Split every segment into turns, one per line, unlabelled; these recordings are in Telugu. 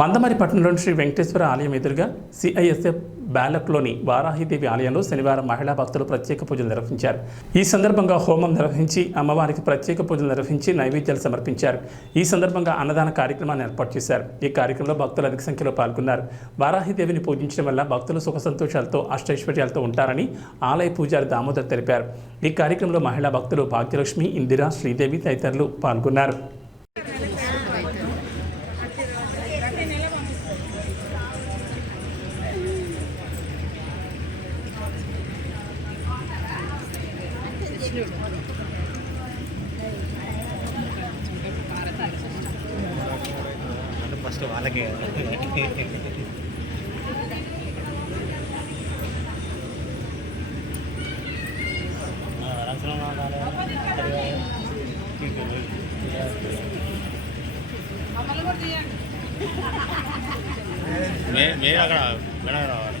మందమరి పట్టణంలోని శ్రీ వెంకటేశ్వర ఆలయం ఎదురుగా సిఐఎస్ఎఫ్ బ్యాలక్లోని వారాహిదేవి ఆలయంలో శనివారం మహిళా భక్తులు ప్రత్యేక పూజలు నిర్వహించారు. ఈ సందర్భంగా హోమం నిర్వహించి అమ్మవారికి ప్రత్యేక పూజలు నిర్వహించి నైవేద్యాలు సమర్పించారు. ఈ సందర్భంగా అన్నదాన కార్యక్రమాన్ని ఏర్పాటు చేశారు. ఈ కార్యక్రమంలో భక్తులు అధిక సంఖ్యలో పాల్గొన్నారు. వారాహిదేవిని పూజించడం వల్ల భక్తులు సుఖ సంతోషాలతో అష్టైశ్వర్యాలతో ఉంటారని ఆలయ పూజారి దామోదర్ తెలిపారు. ఈ కార్యక్రమంలో మహిళా భక్తులు భాగ్యలక్ష్మి ఇందిరా శ్రీదేవి తదితరులు పాల్గొన్నారు.
ఫస్ట్ వాళ్ళకే మే మే అక్కడ మేడం రావాలి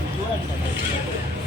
何だろう?